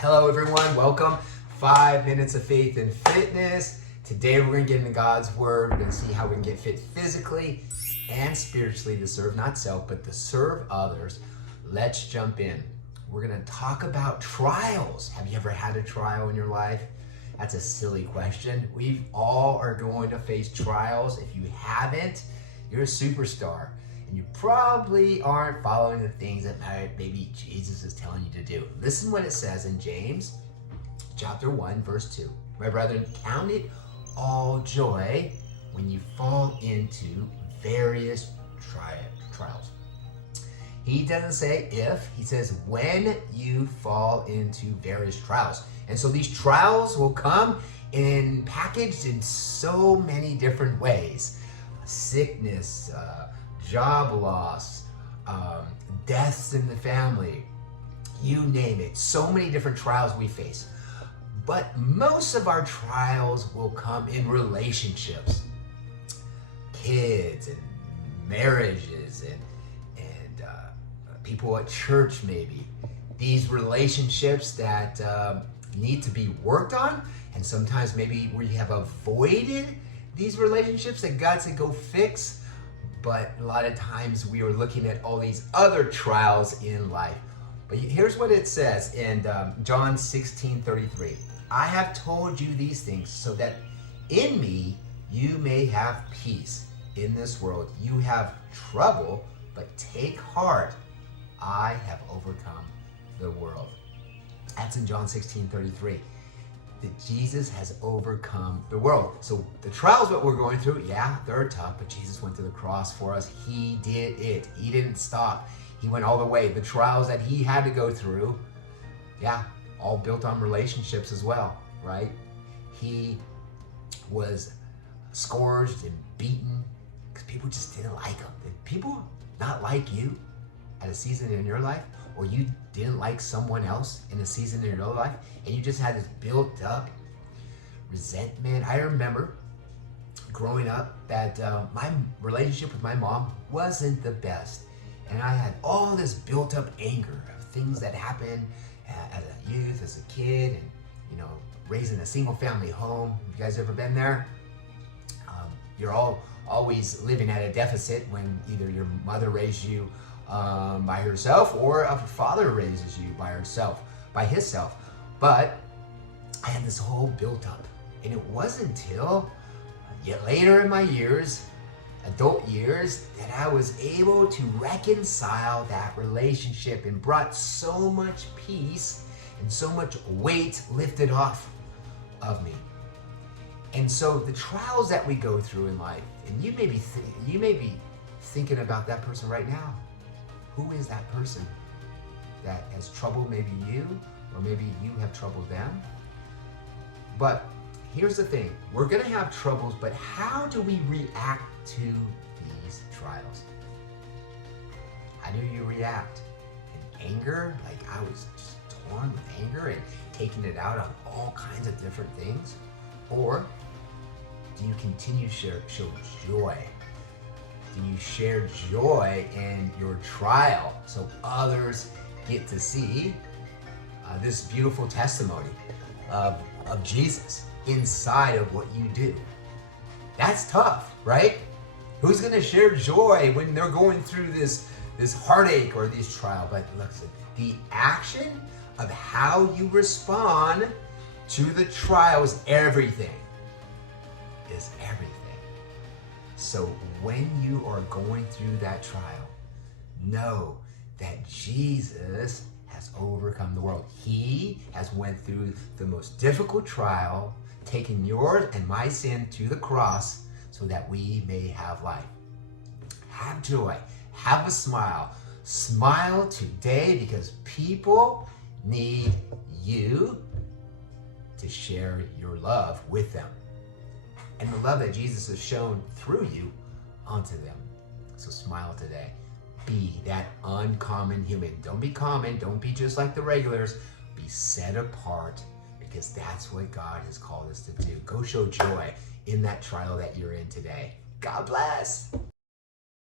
Hello everyone, welcome. 5 minutes of faith and fitness. Today we're going to get into God's Word. We're going to see how we can get fit physically and spiritually to serve not self, but to serve others. Let's jump in. We're going to talk about trials. Have you ever had a trial in your life? That's a silly question. We all are going to face trials. If you haven't, you're a superstar. And you probably aren't following the things that maybe Jesus is telling you to do. Listen what it says in James chapter 1, verse 2. My brethren, count it all joy when you fall into various trials. He doesn't say if, he says when you fall into various trials. And so these trials will come packaged in so many different ways. Sickness, job loss, deaths in the family, you name it. So many different trials we face. But most of our trials will come in relationships, kids and marriages and people at church maybe. These relationships that need to be worked on, and sometimes maybe we have avoided these relationships that God said go fix. But a lot of times we are looking at all these other trials in life. But here's what it says in John 16:33. I have told you these things so that in me you may have peace. In this world you have trouble, but take heart. I have overcome the world. That's in John 16:33. That Jesus has overcome the world. So the trials that we're going through, yeah, they're tough, but Jesus went to the cross for us. He did it. He didn't stop. He went all the way. The trials that he had to go through, yeah, all built on relationships as well, right? He was scourged and beaten because people just didn't like him. Did people not like you at a season in your life? Or you didn't like someone else in a season in your life, and you just had this built up resentment. I remember growing up that my relationship with my mom wasn't the best. And I had all this built up anger of things that happened as a youth, as a kid, and raising a single family home. Have you guys ever been there? You're always living at a deficit when either your mother raised you by herself, or a father raises you by himself. But I had this whole built up, and it wasn't until yet later in my years, adult years, that I was able to reconcile that relationship and brought so much peace and so much weight lifted off of me. And so the trials that we go through in life, and you may be thinking about that person right now. Who is that person that has troubled maybe you, or maybe you have troubled them? But here's the thing. We're going to have troubles, but how do we react to these trials? How do you react? In anger? Like I was just torn with anger and taking it out on all kinds of different things? Or do you continue to show joy? Do you share joy in your trial so others get to see this beautiful testimony of Jesus inside of what you do? That's tough, right? Who's going to share joy when they're going through this heartache or this trial? But look, the action of how you respond to the trial is everything. Is everything. So when you are going through that trial, know that Jesus has overcome the world. He has went through the most difficult trial, taking yours and my sin to the cross so that we may have life. Have joy. Have a smile. Smile today because people need you to share your love with them. And the love that Jesus has shown through you onto them. So smile today. Be that uncommon human. Don't be common. Don't be just like the regulars. Be set apart, because that's what God has called us to do. Go show joy in that trial that you're in today. God bless.